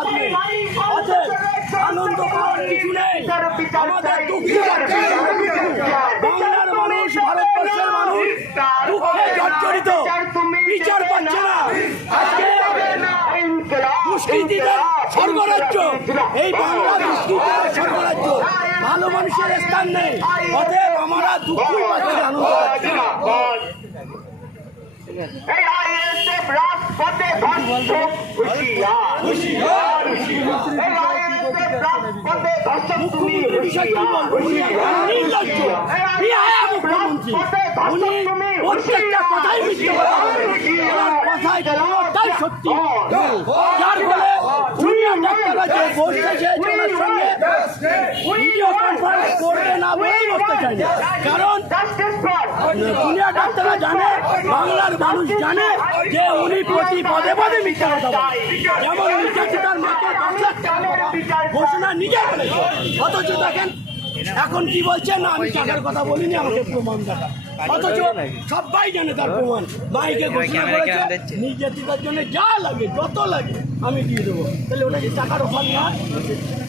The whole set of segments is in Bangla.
বাদ নেই অতএব আনন্দ পাওয়ার কিছু নেই। আমাদের দুঃখ আছে। বাংলার মানুষ ভারতবর্ষের মানুষ দুঃখে জর্জরিত। বিচার পাচ্ছে না। আজকে দুষ্কৃতীদের স্বর্গরাজ্য। এই বাংলা দুষ্কৃতীদের স্বর্গরাজ্য। ভালো মানুষের স্থান নেই। অতএব আমরা দুঃখই পাচ্ছি আনন্দ পাচ্ছি না। এই আইএসএফ রাজপথে ধর্ষক হুঁশিয়ার কথায় সত্যি যার ফলে জুনিয়র ডাক্তাররা যে বসতে চেয়েছে ওনার সঙ্গে ভিডিও কনফারেন্স করবে না বলেই বসতে চাইনি কারণ জাস্টিস ফর দুনিয়া ডাক্তাররা জানে বাংলার মানুষ জানে যে উনি প্রতি পদে পদে মিথ্যা কথা বলেন। যেমন নির্যাতিতার মাকে দশ লাখ টাকা ঘোষণা নিজে অথচ দেখেন এখন কি বলছেন না আমি টাকার কথা বলিনি আমাকে প্রমাণ দেখা অথচ সবাই জানে তার প্রমাণ। মাইকে ঘোষণা করেছে নির্যাতিতার জন্য যা লাগে যত লাগে আমি দিয়ে দেবো। তাহলে ওটা কি টাকার অফার না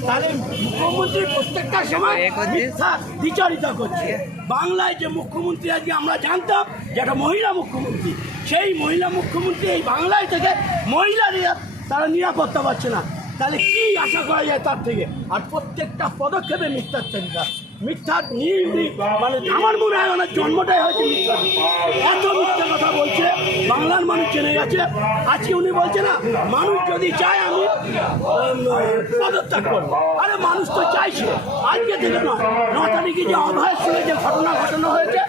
তাহলে মুখ্যমন্ত্রী প্রত্যেকটা সময় মিথ্যা বিচারিতা করছে। বাংলায় যে মুখ্যমন্ত্রী আজকে আমরা জানতাম যে একটা মহিলা মুখ্যমন্ত্রী সেই মহিলা মুখ্যমন্ত্রী এই বাংলায় থেকে মহিলারা তারা নিরাপত্তা পাচ্ছে না। তাহলে কি আশা করা যায় তার থেকে? আর প্রত্যেকটা পদক্ষেপে মিথ্যার নির্মি মানে আমার মনে হয় ওনার জন্মটাই হয়েছে মিথ্যা। এত মিথ্যা কথা বলছে, বাংলার মানুষ জেনে গেছে। আজকে উনি বলছে না, মানুষ যদি চায় আমি পদত্যাগ করব। আরে মানুষ তো চাইছে, আজকে থেকে নয়। ন তারিখে যে অভয়ের সঙ্গে যে ঘটনা ঘটানো হয়েছে,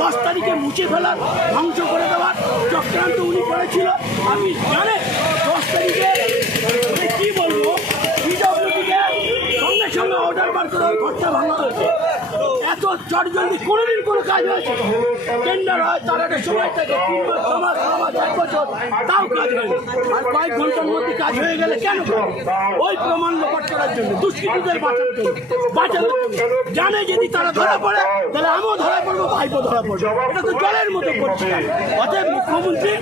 দশ তারিখে মুছে ফেলার, ধ্বংস করে দেওয়ার চক্রান্ত উনি করেছিল। আমি জানে দশ তারিখে আমি কি বলব পিডব্লিউডিকে সঙ্গে সঙ্গে অর্ডার বার করে ওই ঘরটা ভাঙা হয়েছে এত চটজলদি কোনোদিন কোনো কাজ হয়েছে টেন্ডার হয়, তার একটা সময় থাকে, তিন মাস, ছ মাস ছ মাস, এক বছর, তাও কাজ হয়নি আর কয়েক ঘণ্টার মধ্যে কাজ হয়ে গেলে কেন ওই প্রমাণ লোপাট করার জন্য, দুষ্কৃতীদের বাঁচানোর জন্য। বাঁচানোর জন্য। জানে যদি তারা ধরা পড়ে, তাহলে আমিও ধরা পড়ব, ভাইপো ধরা পড়ব। এটা তো জলের মতো করছে। অতএব মুখ্যমন্ত্রী,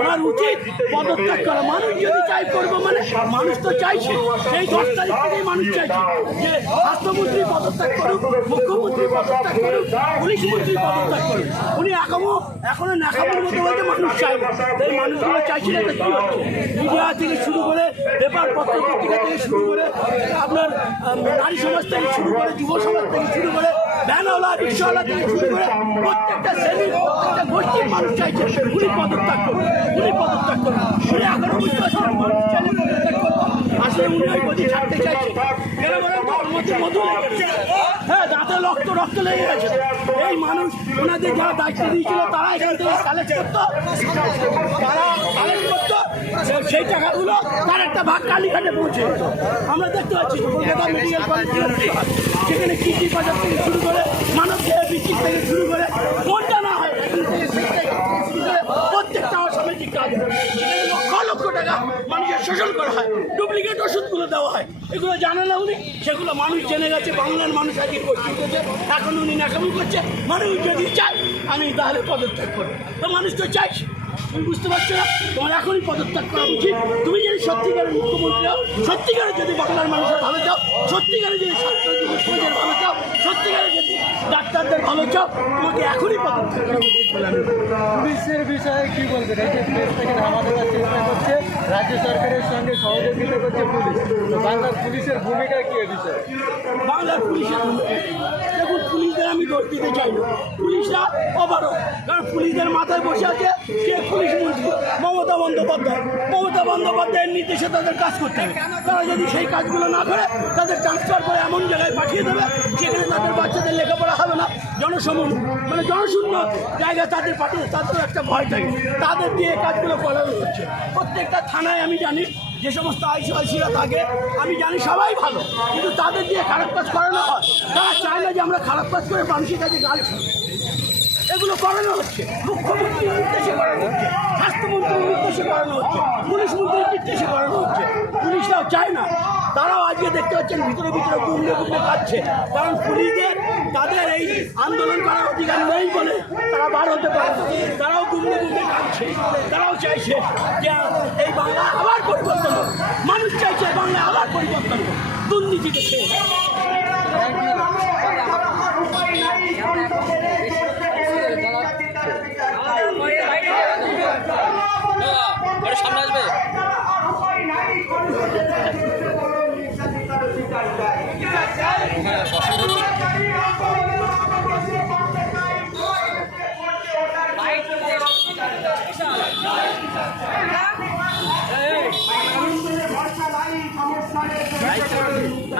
ওনার উচিত পদত্যাগ করা। মানুষ যদি চাই করব মানে মানুষ তো চাইছে। সেই দশ তারিখ থেকেই মানুষ চাইছে যে স্বাস্থ্যমন্ত্রী পদত্যাগ করুক, মুখ্যমন্ত্রী পদত্যাগ পুলিশ মন্ত্রী পদত্যাগ করুক উনি এখনও এখনও নাকামের মতো হয়েছে মানুষ চাইবে এই মানুষগুলো চাইছে না মিডিয়া থেকে শুরু করে পেপার পত্র পত্রিকা থেকে শুরু করে, আপনার নারী সমাজ থেকে শুরু করে, যুব সমাজ থেকে শুরু করে ভ্যানওয়ালা রিক্সাওয়ালা থেকে শুরু করে প্রত্যেকটা শ্রেণির প্রত্যেকটা গোষ্ঠীর মানুষ চাইছে। উনি পদত্যাগ করুন, উনি পদত্যাগ করুন। উনি এখনও বুঝতে পারছেন মানুষ চাইলে আসলে উনি ওই গতি ছাড়তে চাইছে। কেন বলেন তো? ওর মধ্যে মধু লেগে হ্যাঁ রক্ত রক্ত লেগে গেছে। এই মানুষ ওনাদের যারা দায়িত্ব দিয়েছিল, তারা এখান থেকে কালেক্ট সেই টাকাগুলো তার একটা ভাগ কালীঘাটে পৌঁছে আমরা দেখতে পাচ্ছি কলকাতা মেডিকেল কলেজ সেখানে কিডনি বাজার থেকে শুরু করে মানব ওষুধগুলো দেওয়া হয়। এগুলো জানে না উনি? সেগুলো মানুষ জেনে গেছে, বাংলার মানুষ আজকে করছে এখন উনি নাকামি করছে। মানুষ যদি চায়, আমি তাহলে পদত্যাগ করব। তো মানুষ তো চাইছে তুমি বুঝতে পারছ না? তোমার এখনই পদত্যাগ করা উচিত। তুমি যদি সত্যিকারের মুখ্যমন্ত্রী হও সত্যিকারে যদি বাংলার মানুষের ভালো চাও সত্যিকারে যদি ভালো চাও সত্যিকারে যদি ডাক্তারদের ভালো চোখ তোমাকে এখনই। পুলিশের বিষয়ে কি বলবেন এই যে প্রেস থেকে চেষ্টা করছে রাজ্য সরকারের সঙ্গে সহযোগিতা করছে পুলিশ বাংলার পুলিশের ভূমিকা কি এ বিষয়ে বাংলার পুলিশের ভূমিকা। দোষ দিতে চাই না পুলিশরা অবারও, কারণ পুলিশদের মাথায় বসে আছে কে পুলিশ মন্ত্রী মমতা বন্দ্যোপাধ্যায়। মমতা বন্দ্যোপাধ্যায়ের নির্দেশে তাদের কাজ করতে হবে। তারা যদি সেই কাজগুলো না করে, তাদের ট্রান্সফার করে এমন জায়গায় পাঠিয়ে দেবে সেখানে তাদের বাচ্চাদের লেখাপড়া হবে না। জনসমূহ মানে জনশূন্য জায়গায় তাদের পাঠিয়ে তাদের একটা ভয় থাকে। তাদের দিয়ে কাজগুলো করানো হচ্ছে। প্রত্যেকটা থানায় আমি জানি যে সমস্ত আইসি আইসিরা থাকে, আমি জানি সবাই ভালো, কিন্তু তাদের দিয়ে খারাপ কাজ করানো হয়। তারা চায় না যে আমরা খারাপ কাজ করে মানুষের কাছে গাল শুনি এগুলো করানো হচ্ছে। মুখ্যমন্ত্রীর নির্দেশে করানো হচ্ছে। স্বাস্থ্যমন্ত্রীর নির্দেশে করানো হচ্ছে। পুলিশ মন্ত্রীর নির্দেশে করানো হচ্ছে। পুলিশরাও চায় না। তারাও আজকে দেখতে পাচ্ছেন ভিতরে ভিতরে গুমলে গুমলে কাটছে কারণ পুলিশদের, তাদের এই আন্দোলন করার অধিকার নেই বলে তারা বার হতে পারে তারাও গুমলে গুমলে কাটছে তারাও চাইছে যে এই বাংলা মোদিজি তো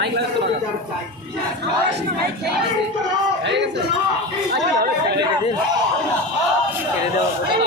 এক গ্লাস তো লাগা হয়ে গেছে